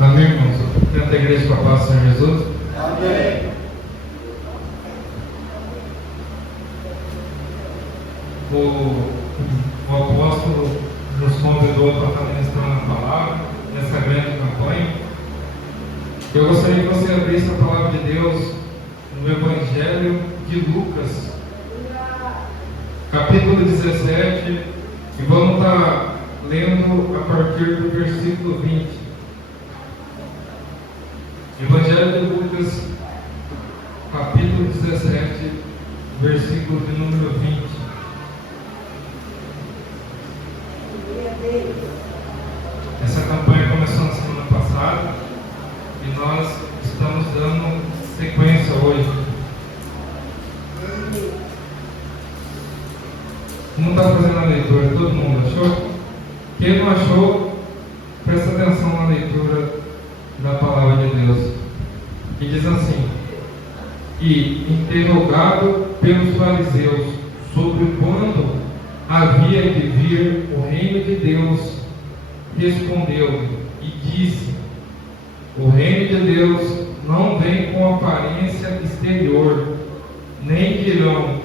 Amém, irmãos? Dentro da igreja com a paz do Senhor Jesus. Amém. O apóstolo nos convidou para estar ministrando a palavra nessa grande campanha. Eu gostaria que você abrisse a palavra de Deus no Evangelho de Lucas, capítulo 17, e vamos estar lendo a partir do versículo 20. Evangelho de Lucas, capítulo 17, versículo de número 20. Essa campanha começou na semana passada e nós estamos dando sequência hoje. Não está fazendo a leitura, todo mundo achou? Quem não achou, presta atenção na leitura da palavra de Deus. E diz assim: e interrogado pelos fariseus sobre quando havia de vir o reino de Deus, respondeu e disse: o reino de Deus não vem com aparência exterior, nem dirão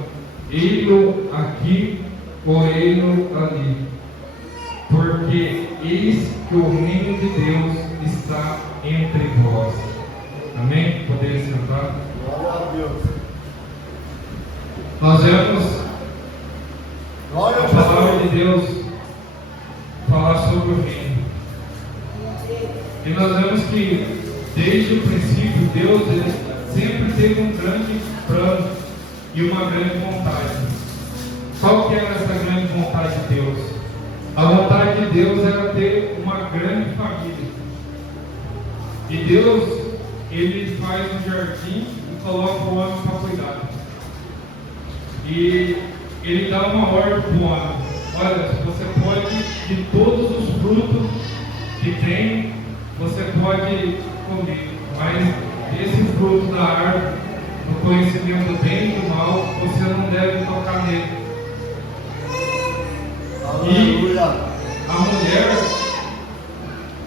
ei-lo aqui ou ei-lo ali, porque eis que o reino de Deus está entre vós. Amém? Poderia sentar? Glória a Deus. Nós vemos Glória a a palavra Jesus. de Deus falar sobre o reino. E nós vemos que desde o princípio Deus ele sempre teve um grande plano e uma grande vontade. Qual que era essa grande vontade de Deus? A vontade de Deus era ter uma grande família. E Deus, ele faz um jardim e coloca o homem para cuidar. E ele dá uma ordem para o homem: olha, você pode, de todos os frutos que tem, você pode comer, mas esse fruto da árvore, do conhecimento do bem e do mal, você não deve tocar nele. Aleluia. E a mulher,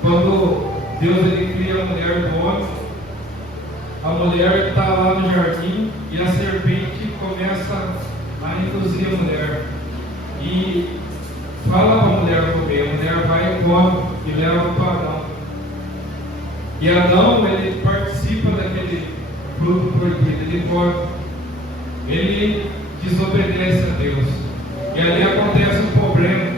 quando Deus ele cria a mulher do homem, a mulher está lá no jardim e a serpente começa a induzir a mulher e fala para a mulher comer. A mulher vai e come e leva para Adão. E Adão, ele participa daquele fruto proibido, ele come, ele desobedece a Deus. E ali acontece um problema.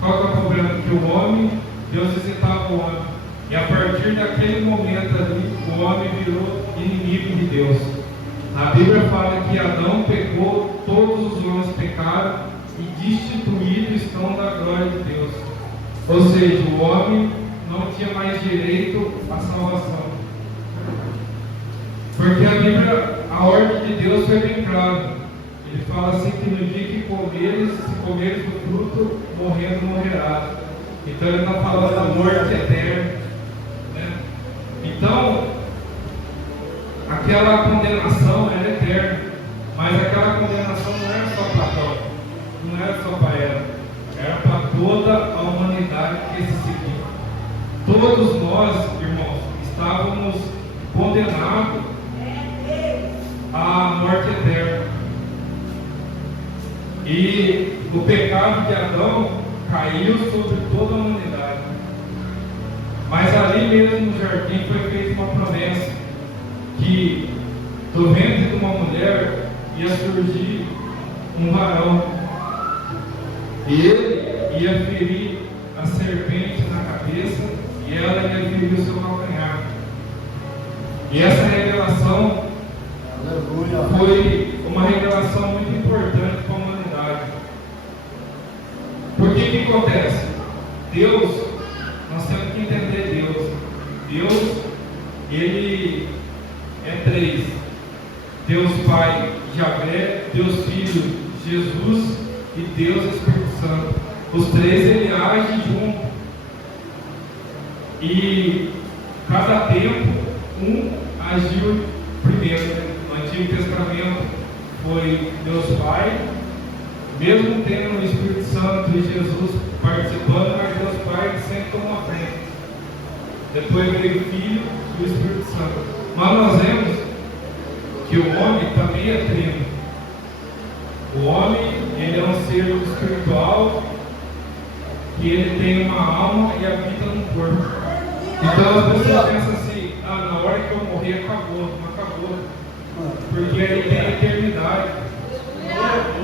Qual que é o problema? Que o homem, Deus visitava o homem. E a partir daquele momento ali, o homem virou inimigo de Deus. A Bíblia fala que Adão pecou, todos os homens pecaram e destituídos estão da glória de Deus. Ou seja, o homem não tinha mais direito à salvação. Porque a Bíblia, a ordem de Deus foi bem clara. Ele fala assim que no dia que comeres, se comeres do fruto, morrendo morrerás. Então ele está falando da morte eterna, né? Então, aquela condenação era eterna, mas aquela condenação não era só para Adão, não era só para ela, era para toda a humanidade que se seguia. Todos nós, irmãos, estávamos condenados à morte eterna. E o pecado de Adão caiu sobre toda a humanidade. Mas ali mesmo no jardim foi feita uma promessa que do ventre de uma mulher ia surgir um varão. E ele ia ferir a serpente na cabeça e ela ia ferir o seu calcanhar. E essa revelação Aleluia. foi uma revelação muito importante para a humanidade. Por que acontece? Deus, nós temos que entender Deus. Deus, ele é três: Deus Pai, Javé, Deus Filho, Jesus e Deus Espírito Santo. Os três ele age junto. E cada tempo um agiu primeiro. No Antigo Testamento foi Deus Pai, mesmo tendo o Espírito Santo e Jesus participando, mas Deus Pai sempre tomou a frente. depois veio o Filho e o Espírito Santo. Mas nós vemos que o homem também é trino. O homem, ele é um ser espiritual, que ele tem uma alma e habita no corpo. Então as pessoas pensam assim, na hora que eu morrer acabou, não acabou. Porque ele tem a eternidade.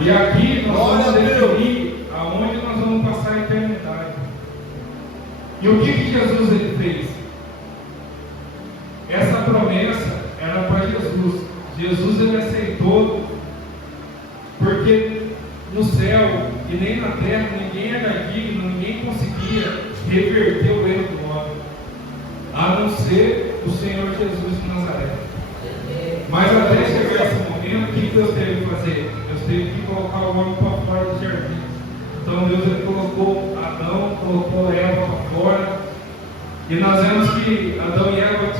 E aqui nós vamos definir aonde nós vamos passar a eternidade. E o que Jesus ele fez? Essa promessa era para Jesus. Jesus ele aceitou, porque no céu e nem na terra ninguém era digno, ninguém conseguia reverter o erro do homem, a não ser o Senhor Jesus de Nazaré. Mas até chegar esse momento, o que Deus teve que fazer? Deus teve que colocar o homem para fora do jardim. Então Deus ele colocou Adão, colocou Eva para fora. E nós vemos que Adão e Eva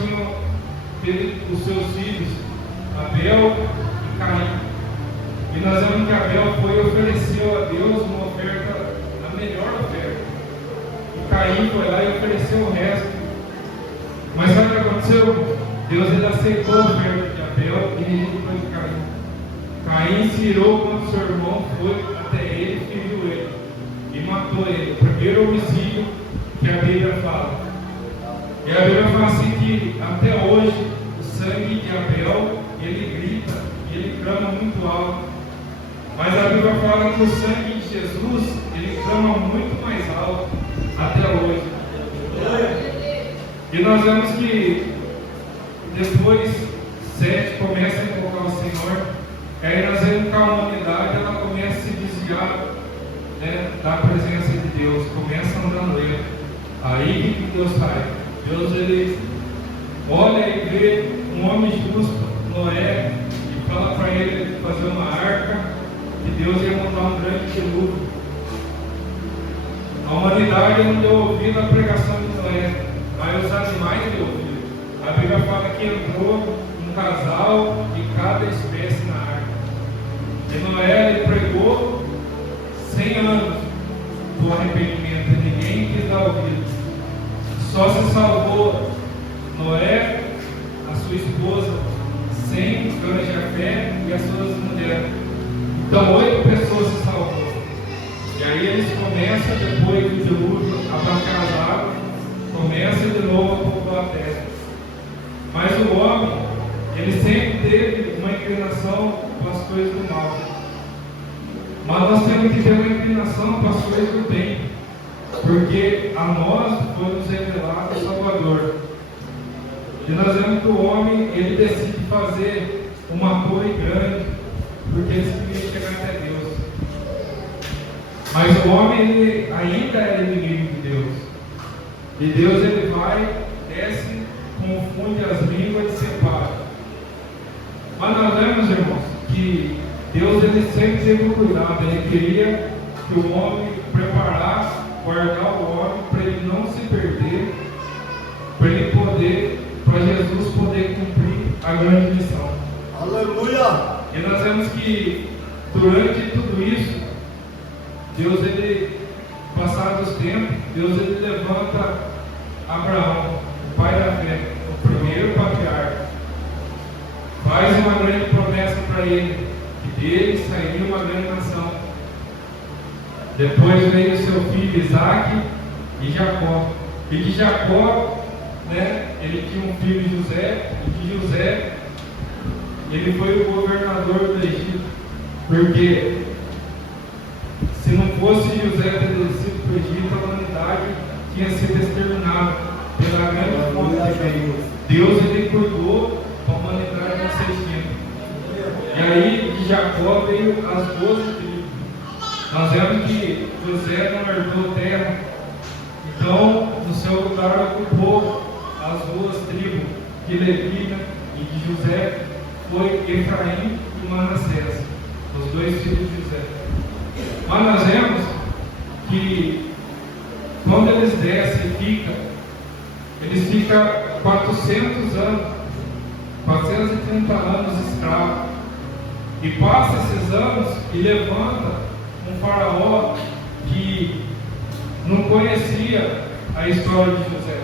teve os seus filhos, Abel e Caim. E nós vemos que Abel foi e ofereceu a Deus uma oferta, a melhor oferta. E Caim foi lá e ofereceu o resto. Mas sabe o que aconteceu? Deus ele aceitou a oferta de Abel e rejeitou de Caim. Caim se irou quando seu irmão foi até ele e feriu ele. E matou ele. O primeiro homicídio que a Bíblia fala. E a Bíblia fala assim que até hoje o sangue de Abel, ele grita, ele clama muito alto. Mas a Bíblia fala que o sangue de Jesus, ele clama muito mais alto até hoje. E nós vemos que depois Sete começa a invocar o Senhor. Aí nós vemos que a humanidade ela começa a se desviar, né, da presença de Deus, começa andando lento. Aí que Deus sai. Deus ele olha e vê um homem justo, Noé, e fala para ele fazer uma arca, e Deus ia mandar um grande dilúvio. A humanidade não deu ouvido à pregação de Noé, mas os animais deu ouvido. A Bíblia fala que entrou um casal de cada espécie na arca. E Noé ele pregou 100 anos do arrependimento, e ninguém quis dar ouvido. Só se salvou Noé, a sua esposa, Sem, Cã e Jafé e as suas mulheres. Então 8 pessoas se salvou. E aí eles começam, depois do dilúvio, a baixar as águas, começam de novo a povoar a terra. Mas o homem, ele sempre teve uma inclinação para as coisas do mal. Mas nós temos que ter uma inclinação para as coisas do bem, porque a nós foi nos revelado o Salvador. E nós vemos que o homem, ele decide fazer uma torre grande, porque ele queria chegar até Deus. Mas o homem, ele ainda é inimigo de Deus. E Deus, ele vai, desce, confunde as línguas e separa. Mas nós vemos, irmãos, que Deus, ele sempre teve cuidado. Ele queria que o homem preparasse, guardar o homem para ele não se perder, para ele poder, para Jesus poder cumprir a grande missão. Aleluia! E nós vemos que durante tudo isso, Deus, ele, passados os tempos, Deus ele levanta Abraão, o pai da fé, o primeiro patriarca, faz uma grande promessa para ele, que dele sairia uma grande nação. Depois veio seu filho Isaac e Jacó. E de Jacó, né, ele tinha um filho José, e de José ele foi o governador do Egito, porque se não fosse José ter descido para o Egito, a humanidade tinha sido exterminada pela grande fome que veio. Deus ele cuidou da humanidade não ser extinta. E aí de Jacó veio as 12 tribos. Nós vemos que José não herdou terra, então no seu lugar ocupou as 2 tribos de Levi e de José, foi Efraim e Manassés, os 2 filhos de José. Mas nós vemos que quando eles descem, eles ficam 400 anos, 430 anos escravos. E passa esses anos e levanta um faraó que não conhecia a história de José.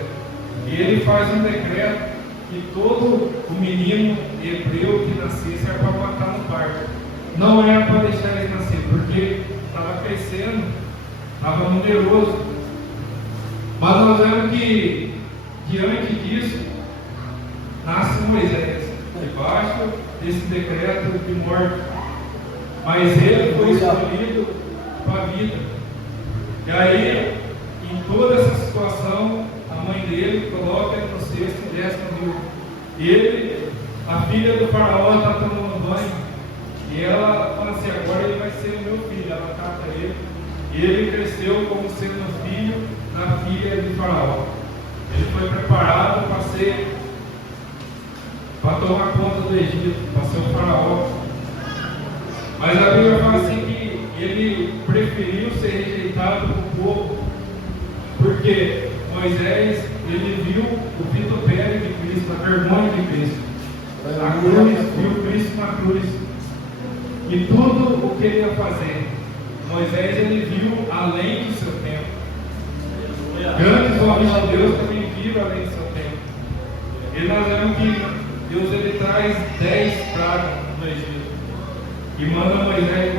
E ele faz um decreto que todo o menino hebreu que nascesse era para matar no parto. Não era para deixar eles nascer, porque estava crescendo, estava numeroso. Mas nós vemos que diante disso nasce Moisés, debaixo desse decreto de morte. Mas ele foi escolhido para a vida. E aí, em toda essa situação, a mãe dele coloca ele no cesto e desce no rio. Ele, a filha do faraó, está tomando banho. E ela fala assim: agora ele vai ser o meu filho. Ela cata ele. E ele cresceu como sendo filho da filha de faraó. Ele foi preparado para tomar conta do Egito, para ser o faraó. Mas a Bíblia fala assim que ele preferiu ser rejeitado pelo povo, porque Moisés, ele viu o vitupério de Cristo, a vergonha de Cristo, a cruz, viu Cristo na cruz, e tudo o que ele ia fazer. Moisés, ele viu além do seu tempo. Grandes homens de Deus também viram além do seu tempo. E nós vemos que Deus, ele traz 10 pragas no Egito e manda Moisés,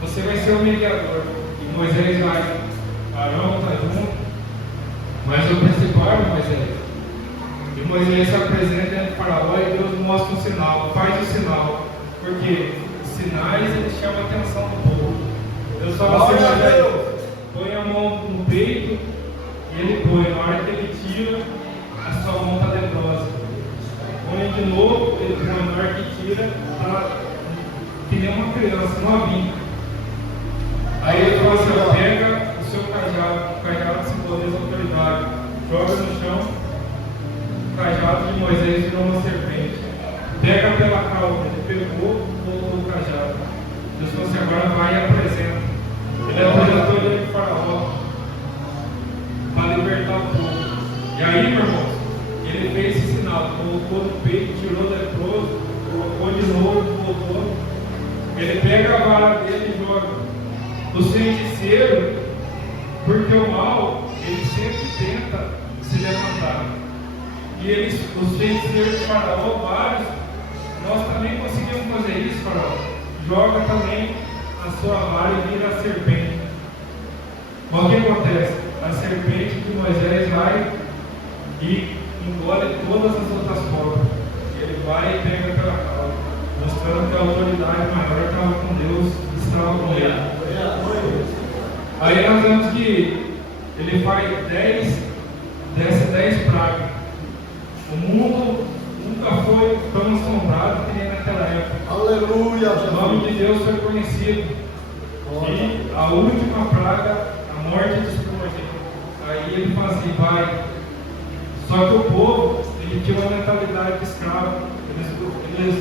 você vai ser o mediador. E Moisés vai, Arão está junto, mas o principal é Moisés. E Moisés se apresenta diante do faraó e Deus mostra um sinal, faz o sinal, porque sinais ele chama a atenção do povo. Deus fala assim: Moisés, põe a mão no peito, e ele põe. Na hora que ele tira, a sua mão está leprosa. Põe de novo, ele põe. Na hora que tira, está que nem uma criança, novinha. Aí ele fala assim: ó, pega o seu cajado, o cajado simboliza autoridade, joga no chão, o cajado de Moisés virou uma serpente. Pega pela cauda, ele pegou, voltou o cajado. Deus falou assim: agora vai e apresenta. Ele apresentou ele para o faraó, para libertar o povo. E aí, meu irmão, ele fez esse sinal, colocou no peito, tirou o leproso, colocou de novo, voltou. Ele pega a vara dele e joga. Os feiticeiros, porque o mal, ele sempre tenta se levantar. E os feiticeiros de faraó, vários, nós também conseguimos fazer isso, faraó. Joga também a sua vara e vira a serpente. Mas o que acontece? A serpente de Moisés vai e engole todas as outras cobras. Ele vai e pega pela cauda, mostrando que a autoridade maior estava com Deus, estava com ele. Aí nós vemos que ele faz 10 pragas. O mundo nunca foi tão assombrado que nem naquela época. Aleluia! O nome de Deus foi conhecido. E a última praga, a morte dos primogênitos. Aí ele fala assim: vai. Só que o povo, ele tinha uma mentalidade de escravo. Eles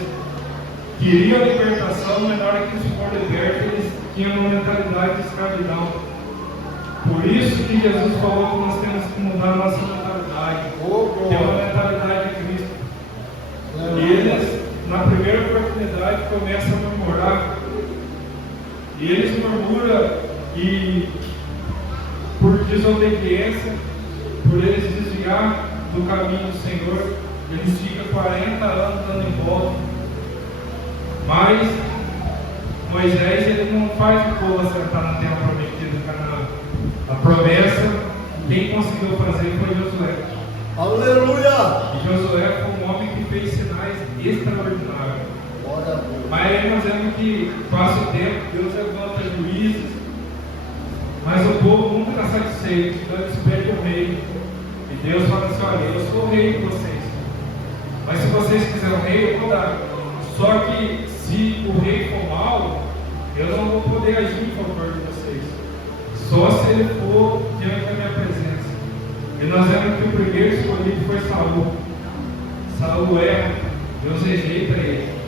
queriam a libertação, mas na hora que eles foram libertos, eles tinham uma mentalidade de escravidão. Por isso que Jesus falou que nós temos que mudar a nossa mentalidade, que é uma mentalidade de Cristo. E eles, na primeira oportunidade, começam a murmurar. E eles murmuram e por desobediência, por eles desviar do caminho do Senhor, eles ficam 40 anos dando em volta. Mas Moisés, ele não faz o povo acertar na terra prometida do Canaã. A promessa, quem conseguiu fazer foi Josué. Aleluia! E Josué foi um homem que fez sinais extraordinários. Mas aí nós vemos que passa o tempo, Deus levanta juízes, mas o povo nunca está satisfeito, então eles pedem o rei. E Deus fala assim: olha, eu sou o rei de vocês, mas se vocês quiserem o rei, eu vou dar. Só que se o rei for mau, eu não vou poder agir em favor de vocês, só se ele for diante da minha presença. E nós vemos que o primeiro escolhido foi Saul. Saul erra, Deus rejeita ele.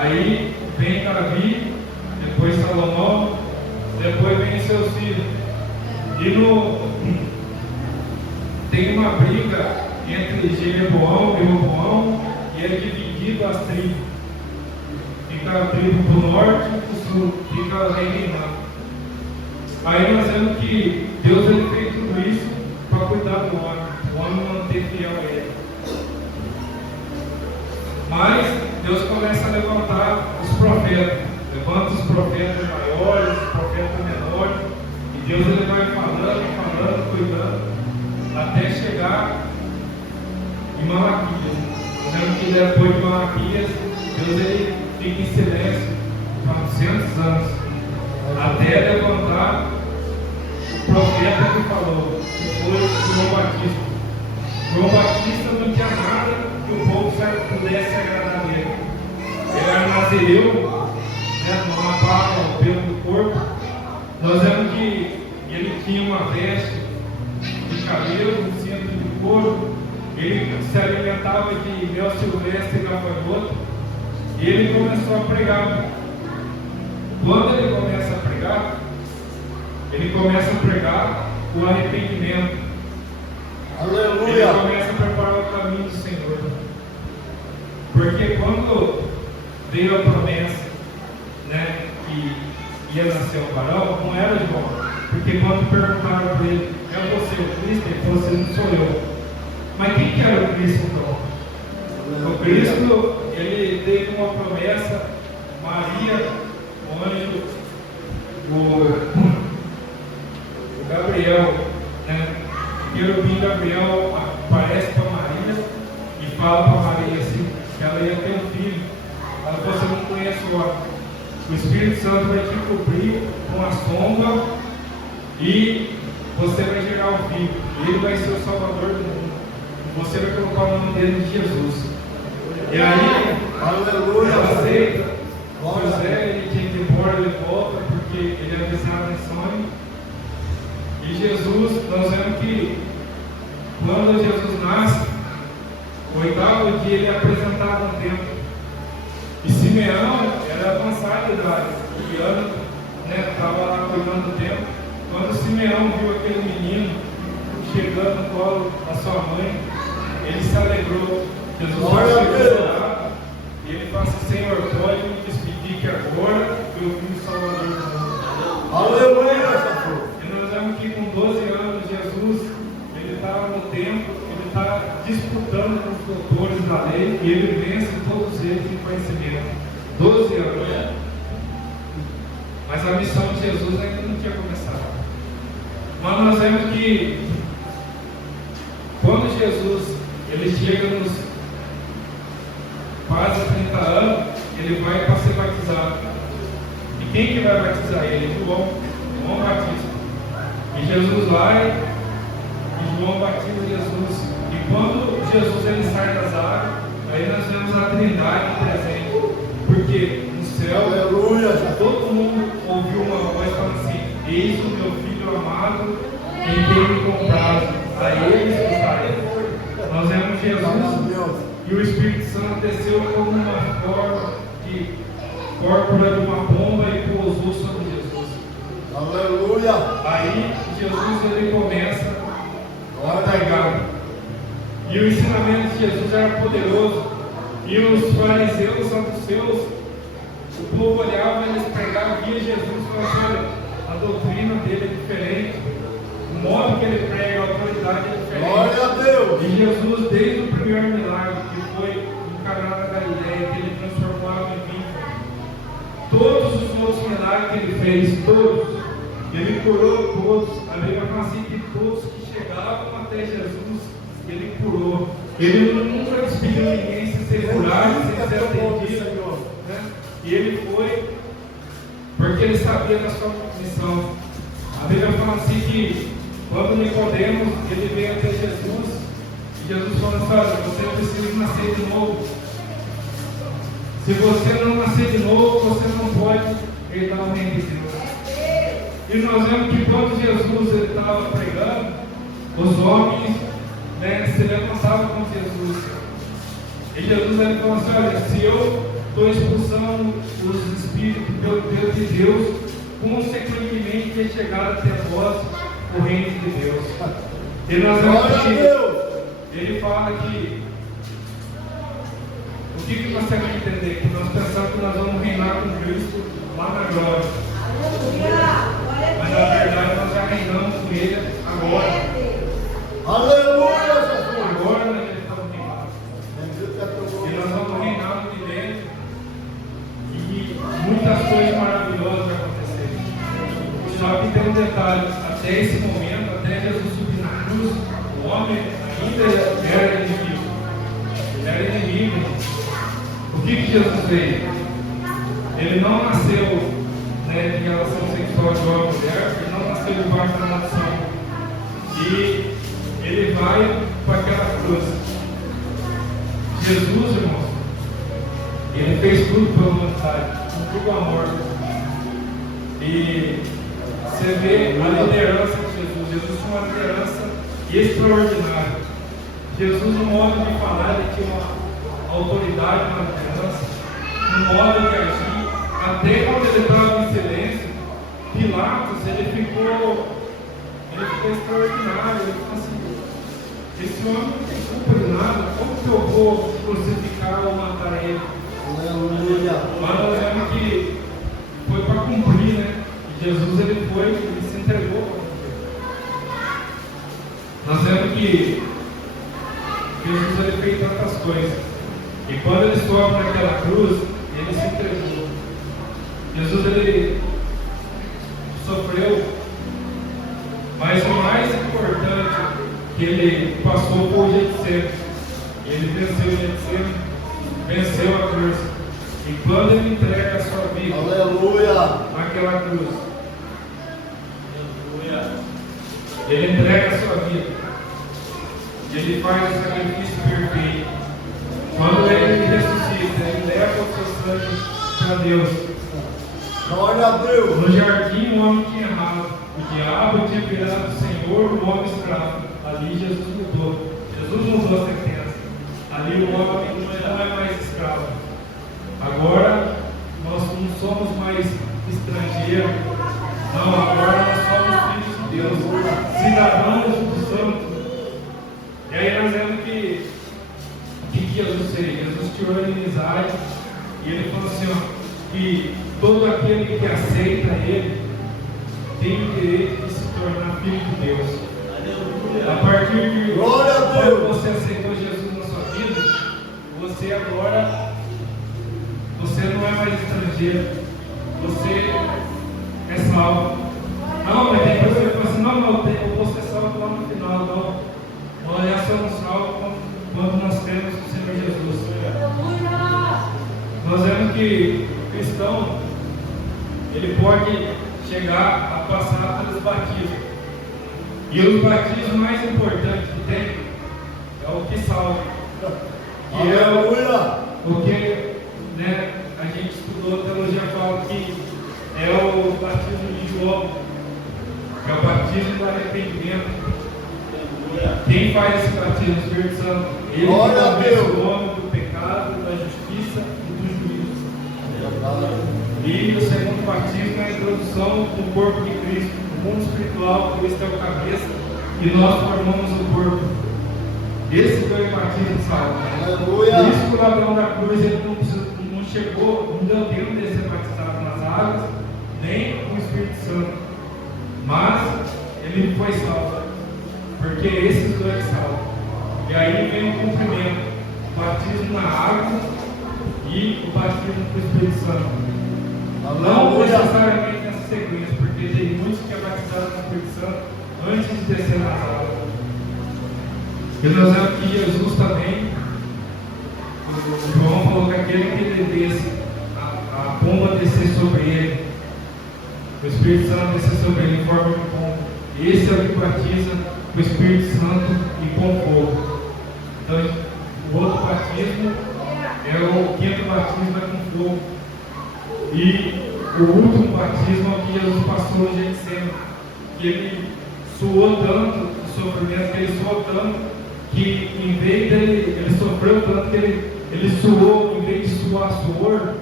Aí vem Davi, depois Salomão, depois vem seus filhos. E tem uma briga entre Jeroboão e Roboão, e é dividido as tribos. Fica a tribo do norte e do sul, fica reinando. Aí nós vemos que Deus levantar os profetas. Levanta os profetas maiores, os profetas menores. E Deus ele vai falando, cuidando, até chegar em Malaquias. Lembra que depois de Malaquias, Deus ele fica em silêncio 400 anos, até levantar o profeta que falou, que foi João Batista. João Batista não tinha nada que o povo pudesse agradar dele. Ele era nazireu, né, não amava o pelo do corpo. Nós vemos que ele tinha uma veste de cabelo, um cinto de couro. Ele se alimentava de mel silvestre e gafanhoto. E ele começou a pregar. Quando ele começa a pregar o arrependimento. Aleluia. Ele começa a preparar o caminho do Senhor. Porque quando veio a promessa, né, que ia nascer um varão, não era João. Porque quando perguntaram para ele, é você o Cristo? Ele falou assim, não sou eu. Mas quem que era o Cristo então? O Cristo, ele teve uma promessa, Maria, o anjo, o Gabriel, né? O querubim Gabriel aparece para Maria e fala para Maria assim, que ela ia ter um filho. Ela falou, você não conhece o homem. O Espírito Santo vai te cobrir com a sombra e você vai gerar um filho. Ele vai ser o Salvador do mundo. Você vai colocar o nome dele de Jesus. E aí, aleluia, ela aceita. José, ele tinha que ir embora, ele volta, porque ele é avisado em sonho. E Jesus, nós vemos que quando Jesus nasce, o 8º dia ele é apresentado no templo. E Simeão era avançado de idade. E Ana, né, estava lá cuidando do templo. Quando Simeão viu aquele menino chegando no colo da sua mãe, ele se alegrou. Jesus vai chegar lá e ele fala assim, Senhor, pode me despedir que agora eu fui o Salvador do mundo. Aleluia. E nós vemos que com 12 anos Jesus, ele está no templo, ele está disputando com os doutores da lei e ele vence todos eles em conhecimento. 12 anos. Mas a missão de Jesus ainda não tinha começado. Mas nós vemos que quando Jesus ele chega nos quase 30 anos, ele vai para ser batizado. E quem que vai batizar ele? João Batista. E Jesus vai, e João batiza Jesus. E quando Jesus ele sai das águas, aí nós vemos a Trindade presente. Porque no céu, aleluia, todo mundo ouviu uma voz falando assim, eis o meu filho amado, em quem me comprazo, a ele escutarei. Nós vemos Jesus e o Espírito Santo desceu como uma forma de córpora de uma pomba e pousou sobre Jesus. Aleluia. Aí Jesus ele começa a pregar. E o ensinamento de Jesus era poderoso. E os fariseus, os saduceus, o povo olhava, eles pregavam, via Jesus e falavam, olha, a doutrina dele é diferente. O modo que ele prega, a autoridade é diferente. Glória a Deus. E Jesus, desde o primeiro milagre, que foi no Caná da Galileia, que ele transformou água em vinho, todos os outros milagres que ele fez, todos, ele curou todos. A Bíblia fala assim que todos que chegavam até Jesus, ele curou. Ele nunca despediu ninguém sem ser curado, sem ser atendido. Né? E ele foi porque ele sabia da sua missão. A Bíblia fala assim que quando Nicodemos ele veio até Jesus, e Jesus falou assim, olha, você precisa nascer de novo. Se você não nascer de novo, você não pode herdar o reino de Deus. E nós vemos que quando Jesus ele estava pregando, os homens, né, se levantavam com Jesus. E Jesus ele falou assim, olha, se eu estou expulsando os espíritos pelo Deus de Deus, consequentemente é chegado até vós o reino de Deus. E nós vemos que ele fala que o que nós temos que entender? Que nós pensamos que nós vamos reinar com Cristo lá na glória. Mas na verdade nós já reinamos com Ele agora. Aleluia, Jesus. Agora nós já estamos reinados. E nós vamos reinar no milênio até esse momento, até Jesus subir na cruz, o homem ainda era inimigo. Ele era inimigo. O que Jesus fez? Ele não nasceu, né, em relação sexual de homem e mulher, ele não nasceu debaixo da maldição. E ele vai para aquela cruz. Jesus, irmãos, ele fez tudo pela humanidade, com tudo amor. E você vê a liderança de Jesus. Jesus tinha uma liderança extraordinária. Jesus, no modo de falar, ele tinha uma autoridade, uma liderança, no modo de agir. Até quando ele estava em silêncio, Pilatos, ele ficou extraordinário. Ele falou assim: esse homem não tem culpa de nada, como que eu vou crucificar ou matar ele? Aleluia. Mas nós vemos que foi para cumprir, né? E Jesus, ele foi e se entregou para cumprir. Nós vemos que Jesus, ele fez tantas coisas. E quando ele sobe naquela cruz, ele se entregou. Jesus, ele sofreu, mas o mais importante que ele passou foi o Getsemane. Ele venceu o Getsemane, venceu a cruz. E quando ele entrega a sua vida, aleluia, naquela cruz, aleluia, ele entrega a sua vida, ele faz o sacrifício perfeito. Quando ele ressuscita, ele leva o seu sangue para Deus. glória a Deus. No jardim, o homem tinha errado. O diabo tinha virado o Senhor, o homem escravo. Ali Jesus mudou. Jesus mudou a sentença. Ali o homem não é mais escravo. Agora nós não somos mais estrangeiros. Não, agora nós somos filhos de Deus, cidadãos do Santo. E aí nós vemos que Jesus fez? Jesus tirou a inimizade e ele falou assim, ó, que todo aquele que aceita ele tem o direito de se tornar filho de Deus. A partir de glória a Deus, quando você aceitou Jesus na sua vida, você agora, você não é mais estrangeiro, você é salvo. Não, mas tem pessoa que fala assim, não, eu vou ser salvo lá no final. Não, nós já somos salvos quando nós temos o Senhor Jesus. Nós vemos que o cristão, ele pode chegar a passar pelos batismos. E os batismos mais importantes que tem é o que salva. Que é o que, né, a gente estudou teologia, fala que é o batismo de João, que é o batismo do arrependimento. Quem faz esse batismo? O Espírito Santo. Ele convence o homem do pecado, da justiça e do juízo. E o segundo batismo é a introdução do corpo de Cristo, no mundo espiritual. Cristo é o cabeça e nós formamos o corpo. Esse foi o batismo salvo. Por isso que o ladrão da cruz, ele não chegou, não deu tempo de ser batizado nas águas, nem com o Espírito Santo. Mas ele foi salvo, porque esses dois salvam. E aí vem o cumprimento: o batismo na água e o batismo com o Espírito Santo. Não necessariamente nessa sequência, porque tem muitos que é batizado com o Espírito Santo antes de descer nas águas. E nós vemos que Jesus também, o João falou que aquele que ele desce, a pomba descer sobre ele, o Espírito Santo descer sobre ele em forma de pomba. Esse é o que batiza com o Espírito Santo e com fogo. Então, o outro batismo é o quinto batismo, é com fogo. E o último batismo é o que Jesus passou no Getsemane, que ele suou tanto o sofrimento, que ele suou tanto, que em vez dele, ele sofreu tanto que ele suou, em vez de suar suor,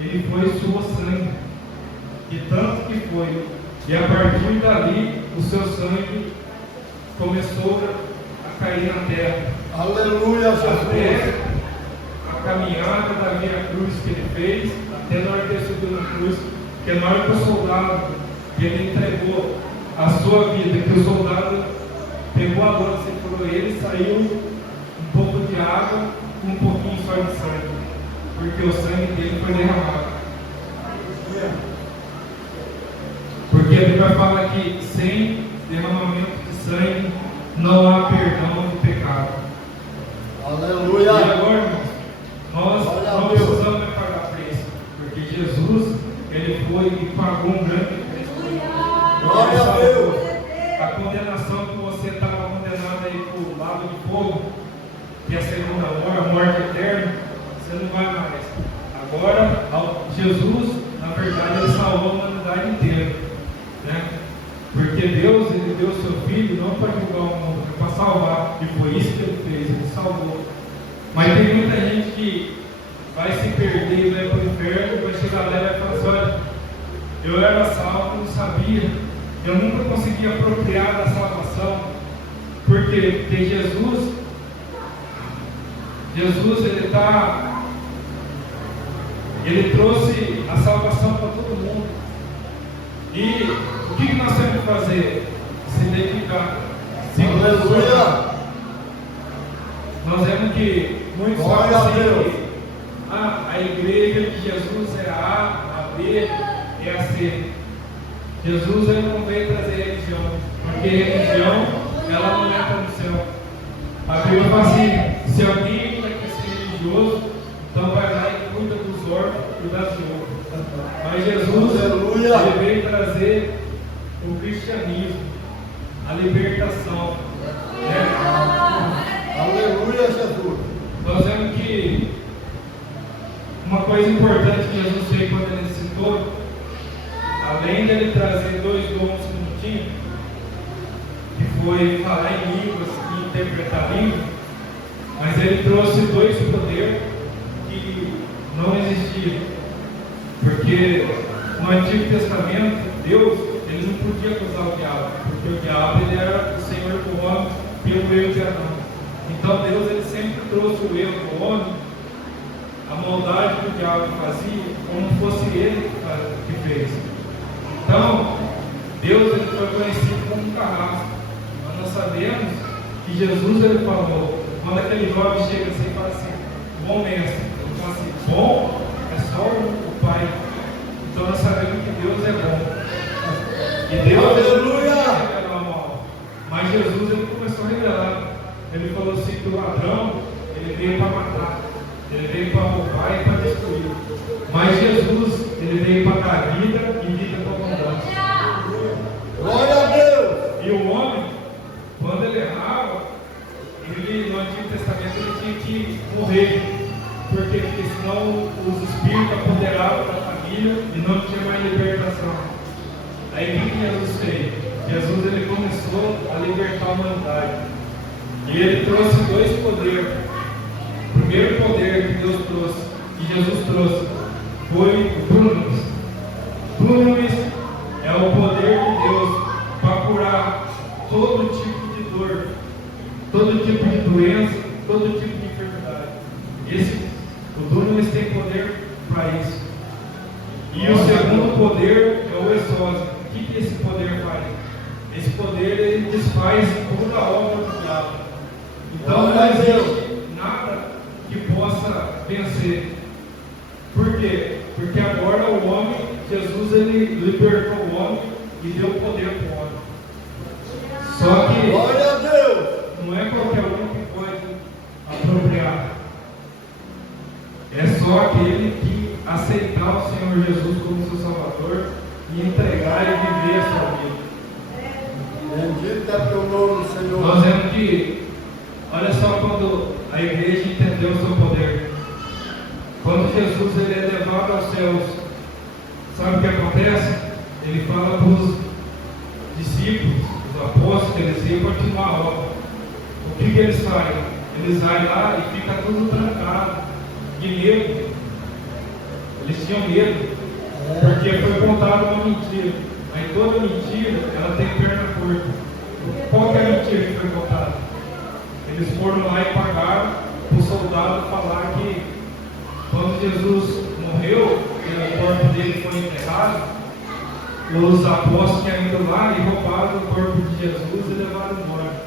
ele foi e suou sangue. E tanto que foi. E a partir dali, o seu sangue começou a cair na terra. Aleluia, até a caminhada da Via Cruz que ele fez, até na hora que ele subiu na cruz, que na hora que o soldado, que ele entregou a sua vida, que o soldado pegou a lança e furou ele, saiu um pouco de água com um pouquinho só de sangue, porque o sangue dele foi derramado. Porque ele vai falar que sem derramamento de sangue, não há perdão do pecado. E Aleluia. agora, irmãos, nós Glória a não Deus. precisamos pagar preço, porque Jesus, ele foi e pagou um grande preço. Glória a Deus. A condenação que você estava condenado aí para o lago de fogo, que é a segunda morte, a morte eterna, você não vai mais. Agora, Jesus, na verdade, ele salvou a humanidade inteira, né? Porque Deus, ele deu o seu Filho não para julgar o mundo, mas para salvar. E foi isso que ele fez, ele salvou. Mas tem muita gente que vai se perder e vai para o inferno, vai chegar lá e vai falar assim: olha, eu era salvo, não sabia, eu nunca consegui apropriar da salvação. Por quê? Porque Jesus ele trouxe a salvação para todo mundo. E o que nós temos que fazer? Se dedicar. Aleluia. Nós vemos que muitos Glória falam a assim Deus. que a igreja de Jesus é a A, a B, é a C. Jesus, ele não veio trazer religião, porque religião, ela não entra no céu. A Bíblia fala assim: se alguém quer ser religioso, então vai lá e cuida dos órfãos e das viúvas. Mas Jesus, Aleluia. ele veio trazer o cristianismo, a libertação, né? Aleluia, Jesus. Nós vemos que uma coisa importante que Jesus fez quando ele citou, além de ele trazer dois dons que não tinha, que foi falar em línguas e interpretar línguas, mas ele trouxe dois poderes que não existiam. Porque no Antigo Testamento, Deus, ele não podia acusar o diabo, porque o diabo, ele era o senhor do homem pelo erro de Adão. Então Deus, ele sempre trouxe o erro do homem, a maldade que o diabo fazia, como fosse ele que fez. Então, Deus, ele foi conhecido como um carrasco. Mas nós sabemos que Jesus, ele falou, quando aquele jovem chega assim e fala assim: bom mestre, ele fala assim: bom é só o Pai. Então nós sabemos que Deus é bom. E Deus, Aleluia. não revela o mal. Mas Jesus, ele começou a revelar. Ele falou assim que o ladrão, ele veio para matar, ele veio para roubar e para destruir. Mas Jesus, ele veio para dar vida e vida com abundância. Glória a Deus. E o homem, quando ele errava, ele, no Antigo Testamento, ele tinha que morrer. Porque senão os espíritos apoderavam da família e não tinha mais libertação. Aí o que Jesus fez? Jesus, ele começou a libertar a humanidade. E ele trouxe dois poderes. O primeiro poder que Deus trouxe, que Jesus trouxe, foi o Dunamis. Dunamis é o poder de Deus para curar todo tipo de dor, todo tipo de doença, todo tipo de enfermidade. O Dunamis tem poder para isso. E o segundo poder é o exósio. O que esse poder faz? Esse poder, ele desfaz toda a obra do diabo. Então não existe nada que possa vencer. Por quê? Porque agora o homem, Jesus, ele libertou o homem e deu poder para o homem. Só que Glória a Deus. não é qualquer um que pode apropriar. É só aquele que aceitar o Senhor Jesus como seu Salvador e entregar e viver a sua vida. Bendito é teu nome, Senhor. Nós vemos que, olha só, quando a igreja entendeu o seu poder, quando Jesus, ele é levado aos céus, sabe o que acontece? Ele fala para os discípulos, os apóstolos, que eles iam continuar a obra. O que eles fazem? Eles vão lá e fica tudo trancado, de medo. Eles tinham medo, porque foi contada uma mentira. Aí toda mentira, ela tem perna curta. Qual que é a mentira que foi contada? Eles foram lá e pagaram para o soldado falar que quando Jesus morreu, e o corpo dele foi enterrado, os apóstolos que ido lá e roubaram o corpo de Jesus e levaram embora.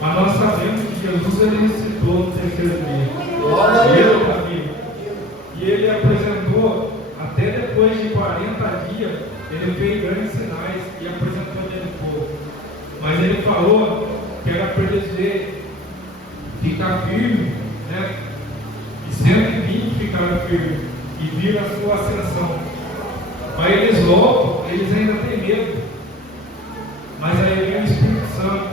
Mas nós sabemos que Jesus, ele ressuscitou no terceiro dia. Glória a Ele Deus. está vivo. E ele apresentou, até depois de 40 dias, ele fez grandes sinais e apresentou diante do povo. mas ele falou que era para eles ficar firme, né? E 120 ficaram firmes e viram a sua ascensão. Mas eles loucos, eles ainda têm medo. Mas aí vem o Espírito Santo.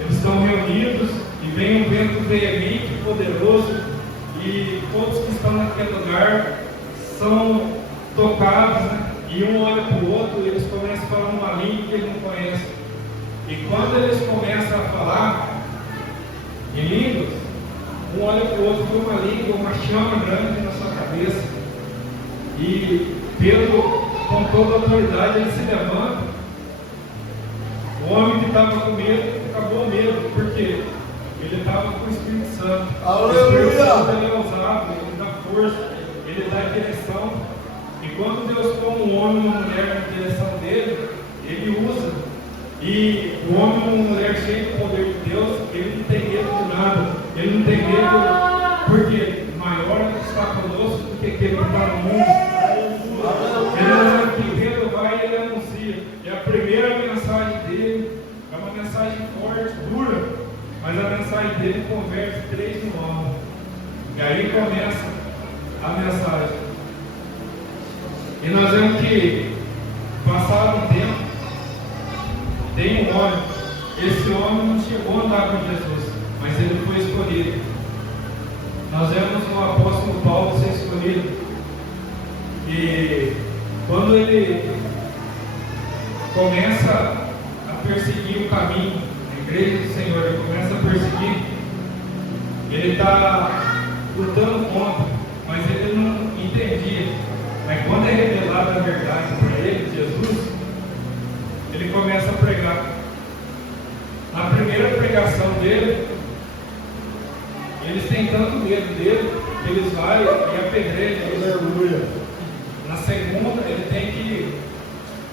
Eles estão reunidos e vem um vento veemente, poderoso, e todos que estão naquele lugar são tocados, né? E um olha para o outro, e eles começam a falar uma língua que eles não conhecem. E quando eles começam a falar em línguas, um olha para o outro com uma língua, uma chama grande na sua cabeça. E Pedro, com toda a autoridade, ele se levanta. O homem que estava com medo, acabou o medo, porque ele estava com o Espírito Santo. Aleluia! O Espírito Santo ele é ousado, ele dá força, ele dá direção. E quando Deus põe um homem e uma mulher na direção dele, ele usa. E o homem e uma mulher cheio do poder de Deus, ele não tem medo de nada. Ele não tem medo, porque maior é que está conosco do que aquele que está no mundo. Ele não sabe que Pedro vai e ele anuncia. E a primeira mensagem dele é uma mensagem forte, dura, mas a mensagem dele converte 3 em 1. E aí começa a mensagem. E nós vemos que, passado um tempo, tem um homem. Esse homem não chegou a andar com Jesus, mas ele foi escolhido. Nós vemos o apóstolo Paulo ser escolhido. E quando ele começa a perseguir o caminho, a igreja do Senhor, ele começa a perseguir, ele está lutando contra, mas ele não entendia. Mas quando é revelada a verdade para ele, Jesus, ele começa a pregar. Na primeira pregação dele, eles têm tanto medo dele, que eles vão e apedrejam ele. Aleluia! Na segunda, ele tem que,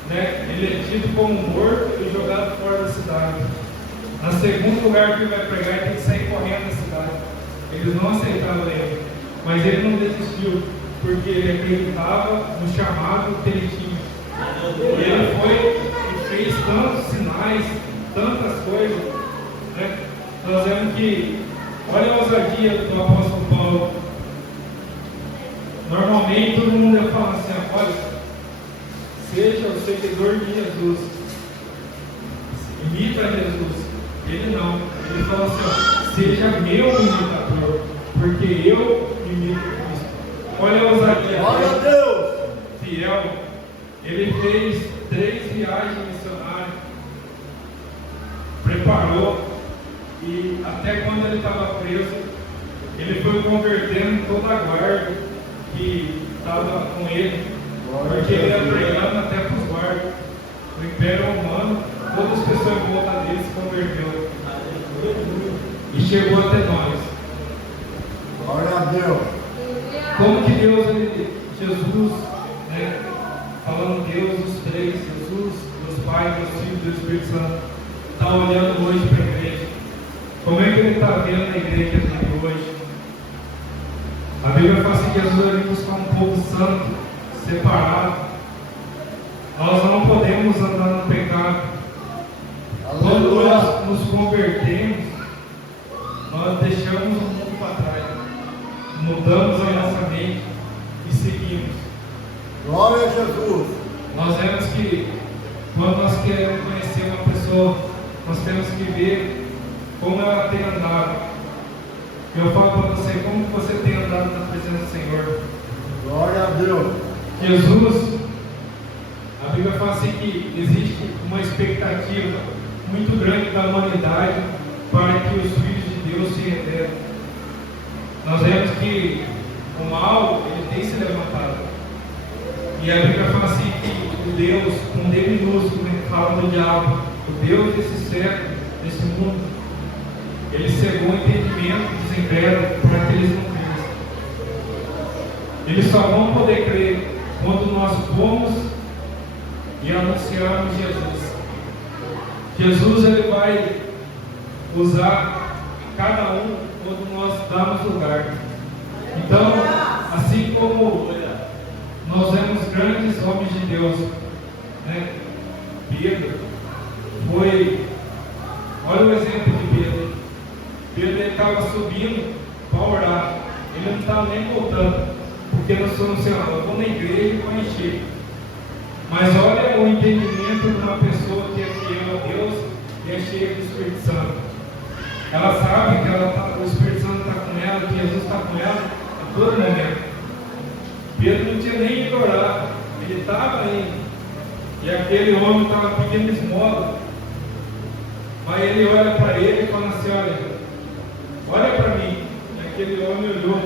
né, ele é tido como morto e jogado fora da cidade. No segundo lugar que ele vai pregar, ele tem que sair correndo da cidade. Eles não aceitaram ele, mas ele não desistiu, porque ele acreditava no chamado que ele tinha. E ele foi e fez tantos sinais, tantas coisas, né? Nós vemos que, olha a ousadia do apóstolo Paulo. Normalmente todo mundo ia falar assim: olha, seja o seguidor de Jesus, imita Jesus. Ele não, ele falou assim: ó, seja meu imitador, porque eu imito Cristo. Olha a ousadia. Glória a Deus! Fiel, ele fez 3 viagens missionárias, preparou, e até quando ele estava preso, ele foi convertendo toda a guarda que estava com ele, porque ele ia pregando até para os guardas. O Império Romano, todas as pessoas em volta dele se converteu e chegou até nós. Glória a Deus! Como que Deus, Jesus, né, falando Deus, os 3, Jesus, Deus Pai, Deus Filho, Deus Espírito Santo, está olhando hoje para a igreja? Como é que ele está vendo a igreja de hoje? A Bíblia fala assim que Jesus vai buscar um povo santo, separado. Nós não podemos andar no pecado. Quando nós nos convertemos, nós deixamos o mundo para trás, mudamos a nossa mente e seguimos. Glória a Jesus! Nós vemos que quando nós queremos conhecer uma pessoa, nós temos que ver como ela tem andado. Eu falo para você, como você tem andado na presença do Senhor. Glória a Deus! Jesus, a Bíblia fala assim que existe uma expectativa muito grande da humanidade para que os filhos de Deus se revelem. Nós vemos que o mal, ele tem se levantado. E a Bíblia fala assim que o Deus, com D minúsculo, fala do diabo, o Deus desse século, desse mundo, ele cegou o entendimento dos incrédulos para que eles não cresçam. Eles só vão poder crer quando nós formos e anunciarmos Jesus. Jesus, ele vai usar cada um quando nós damos lugar. Então, assim como nós vemos grandes homens de Deus, né? Pedro foi estava subindo para orar. Ele não estava nem voltando, porque nós somos assim, eu vou na igreja para encher. Mas olha o entendimento de uma pessoa que é fiel a Deus e é cheia do Espírito Santo. Ela sabe que o Espírito Santo está com ela, que Jesus está com ela a todo momento. Pedro não tinha nem ido orar, ele estava indo. E aquele homem estava pedindo esmola. Mas ele olha para ele e fala assim: olha para mim. E aquele homem olhou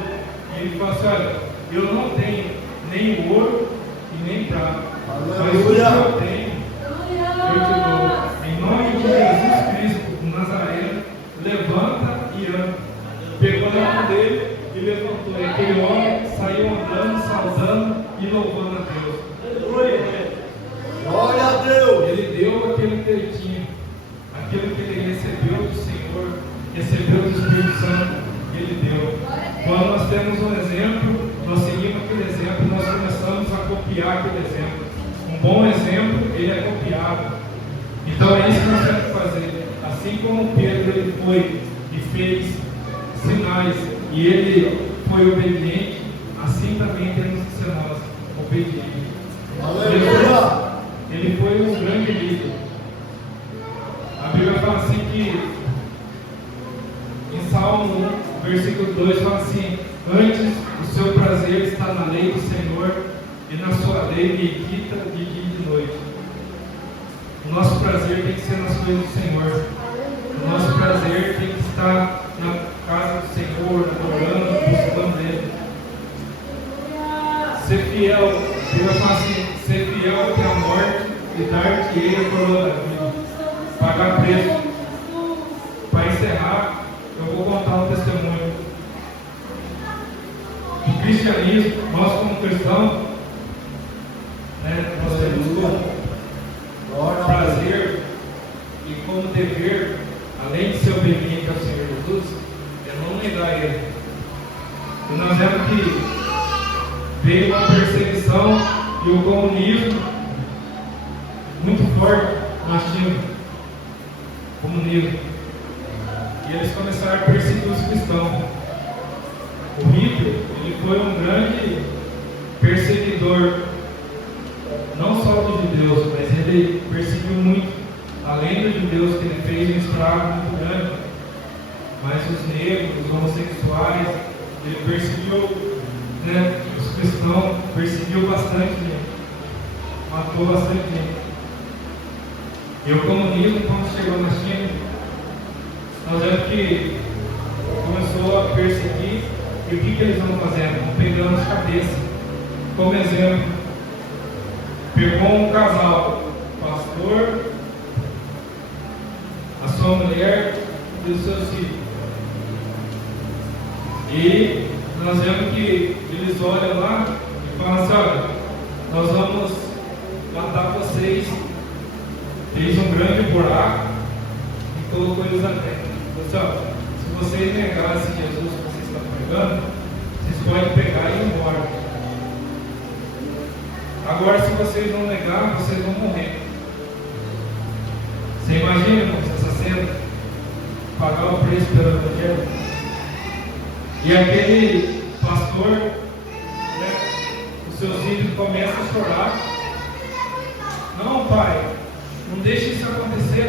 e ele falou assim: olha, eu não tenho nem ouro e nem prata, mas o que eu tenho, eu te dou. Em nome de Jesus Cristo, o Nazareno, levanta e anda. Pegou na mão dele e levantou. E aquele homem saiu andando, saudando e louvando a Deus. Glória a Deus. Ele deu aquilo que ele tinha, aquilo que ele recebeu do Senhor, recebeu do Espírito Santo, ele deu. Quando nós temos um exemplo, nós seguimos aquele exemplo, nós começamos a copiar aquele exemplo. Um bom exemplo, ele é copiado. Então é isso que nós temos que fazer. Assim como Pedro ele foi e fez sinais e ele foi obediente, assim também temos que ser nós obedientes. Aleluia. Ele foi um grande líder. A Bíblia fala assim que em Salmo 1, versículo 2 fala assim: antes o seu prazer está na lei do Senhor, e na sua lei medita de dia e de noite. O nosso prazer tem que ser nas coisas do Senhor. O nosso prazer tem que estar na casa do Senhor, adorando, buscando Ele. Ser fiel, a Bíblia fala assim: ser fiel até a morte e dar-te-ei a coroa da vida. Pagar preço. Para encerrar, eu vou contar um testemunho. No cristianismo, nós como cristãos, nós temos como prazer e como dever, além de ser obediente ao Senhor Jesus, é não negar Ele. E nós vemos que veio uma perseguição e o comunismo muito forte. Nós tínhamos comunismo e eles começaram a perseguir os cristãos. O Hitler, ele foi um grande perseguidor, não só dos judeus, mas ele perseguiu muito, além dos judeus, que ele fez um estrago muito grande, mas os negros, os homossexuais, ele perseguiu, os cristãos, perseguiu bastante gente, matou bastante gente. E o comunismo, quando chegou na China, nós vemos que começou a perseguir. E o que eles vão fazendo? Vão pegando as cabeças. Como exemplo, pegou um casal, pastor, a sua mulher e os seus filhos. E nós vemos que eles olham lá e falam assim: olha, nós vamos matar vocês. Fez um grande buraco e colocou eles lá dentro. Pessoal, se vocês negassem Jesus que vocês estão pregando, vocês podem pegar e ir embora. Agora, se vocês não negarem, vocês vão morrer. Você imagina, irmãos, essa cena? Pagar o preço pelo Evangelho. E aquele pastor, os seus filhos começam a chorar. Não, pai, não deixe isso acontecer,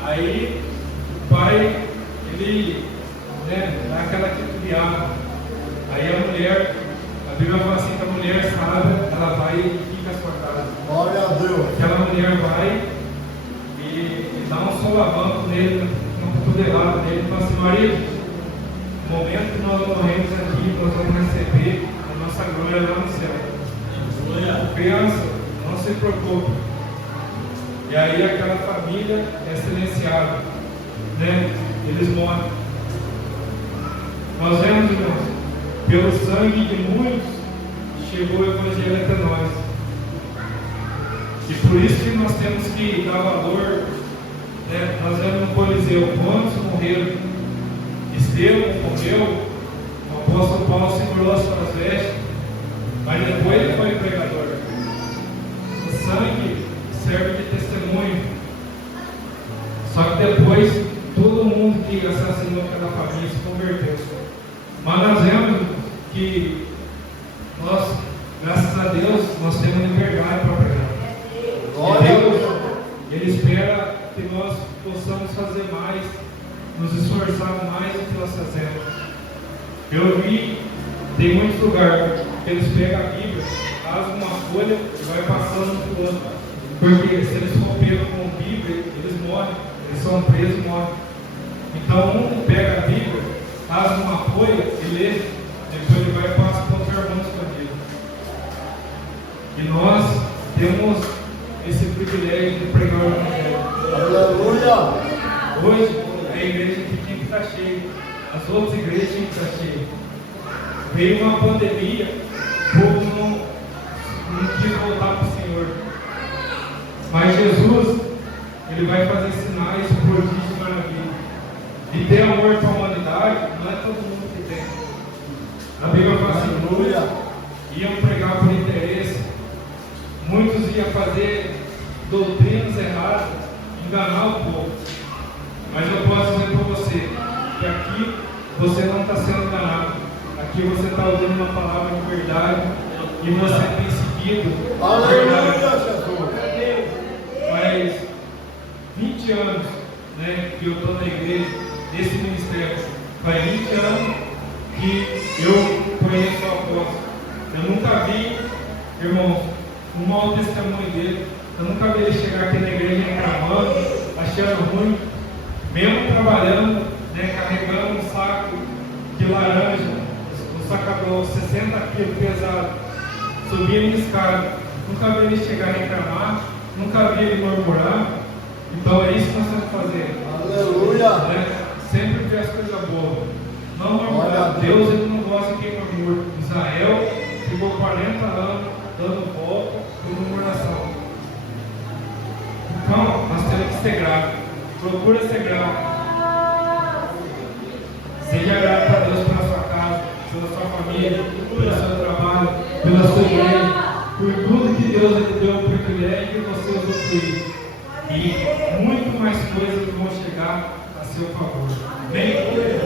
pai. Aí o pai, ele dá aquela titubeada. Aí a mulher, a Bíblia fala assim que a mulher sábia, ela vai e fica à sua casa. Glória a Deus. Aquela mulher vai e dá um solavanco nele, uma cotovelada nele, e fala assim: marido, no momento que nós morremos aqui, nós vamos receber a nossa glória lá no céu. Criança, não se preocupe. E aí aquela família é silenciada, eles morrem. Nós vemos, irmãos, pelo sangue de muitos, chegou o Evangelho até nós. E por isso que nós temos que dar valor. Nós vemos no Coliseu quantos morreram. Estevão morreu, o apóstolo Paulo segurou as suas vestes, mas depois ele foi pregador. O sangue serve de testemunho. Só que depois todo mundo que assassinou aquela família se converteu. Mas nós vemos que nós, graças a Deus, nós temos liberdade para pregar. Glória E a Deus, Deus. Ele espera que nós possamos fazer mais, nos esforçar mais do que nós fazemos. Eu vi, tem muitos lugares que eles pegam a Bíblia, rasgam uma folha e vai passando um para o outro. Porque se eles romperam com a Bíblia, eles morrem, eles são presos e morrem. Então um pega a Bíblia, rasga uma folha e lê, depois ele vai e passa para outro irmão escondido. E nós temos esse privilégio de pregar o Evangelho. Aleluia. Hoje a igreja aqui tinha que estar cheia, as outras igrejas tinham que estar cheias. Veio uma pandemia, o povo não quis voltar para o Senhor. Mas Jesus, Ele vai fazer sinais, prodígios e maravilhas. E ter amor para a humanidade não é todo mundo que tem. A Bíblia fala assim: Aleluia. iam pregar por interesse, muitos iam fazer doutrinas erradas, enganar o povo. Mas eu posso dizer para você que aqui você não está sendo enganado. Aqui você está ouvindo uma palavra de verdade e você tem seguido a verdade. Aleluia, Jesus. Mas 20 anos, né, que eu estou na igreja, nesse ministério, faz 20 anos que eu conheço o apóstolo. Eu nunca vi, irmãos, um mau testemunho dele. Eu nunca vi ele chegar aqui na igreja reclamando, achando ruim, mesmo trabalhando, né, carregando um saco de laranja, um sacador 60 quilos pesado, subindo escada. Nunca vi ele chegar a reclamar, nunca vi ele murmurar. Então é isso que nós temos que fazer. Aleluia. Né? Sempre ver as coisas boas. Não murmurar. Deus, Ele não gosta de quem murmura. Israel ficou 40 anos dando volta por murmuração. Então, nós temos que ser grato. Procura ser grato. Seja grato a Deus pela sua casa, pela sua família, pelo seu trabalho, pela sua igreja, por tudo que Deus lhe deu o privilégio de você usufruir. E muito mais coisas vão chegar a seu favor. Amém?